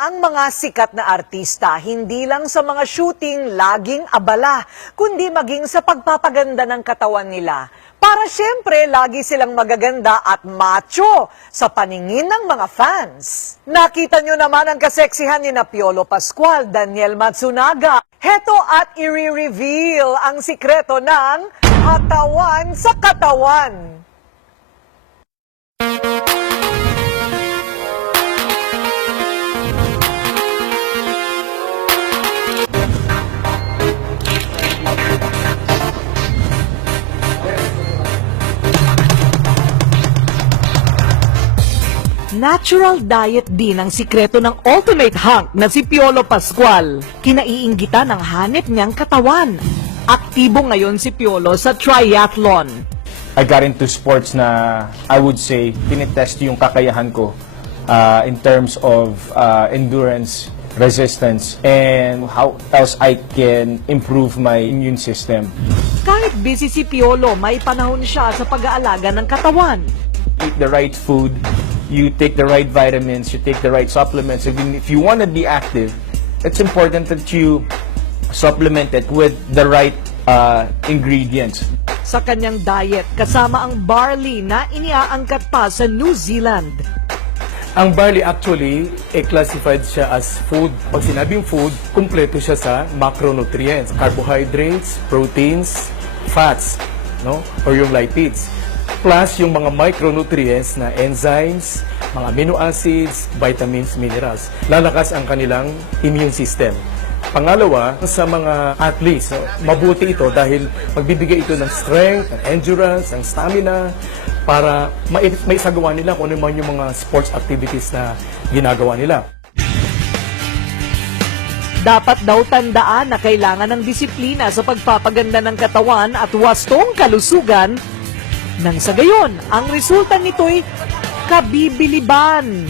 Ang mga sikat na artista, hindi lang sa mga shooting laging abala, kundi maging sa pagpapaganda ng katawan nila. Para syempre, lagi silang magaganda at macho sa paningin ng mga fans. Nakita nyo naman ang kaseksihan ni Piolo Pascual, Daniel Matsunaga. Heto at i-reveal ang sikreto ng katawan sa katawan. Natural diet din ang sikreto ng ultimate hunk na si Piolo Pascual. Kinaiinggitan ng hanip niyang katawan. Aktibo ngayon si Piolo sa triathlon. I got into sports na I would say tinitest yung kakayahan ko in terms of endurance, resistance, and how else I can improve my immune system. Kahit busy si Piolo, may panahon siya sa pag-aalaga ng katawan. Eat the right food, you take the right vitamins, you take the right supplements. If you want to be active, it's important that you supplement it with the right ingredients. Sa kanyang diet, kasama ang barley na iniaangkat pa sa New Zealand. Ang barley actually, classified siya as food. Pag sinabing food, kumpleto siya sa macronutrients, carbohydrates, proteins, fats, no? Or yung lipids. Plus yung mga micronutrients na enzymes, mga amino acids, vitamins, minerals. Lalakas ang kanilang immune system. Pangalawa, sa mga athletes, mabuti ito dahil magbibigay ito ng strength, ng endurance, ng stamina, para maisagawa nila kung ano man yung mga sports activities na ginagawa nila. Dapat daw tandaan na kailangan ng disiplina sa pagpapaganda ng katawan at wastong kalusugan. Nang sa gayon, ang resulta nito'y kabibiliban.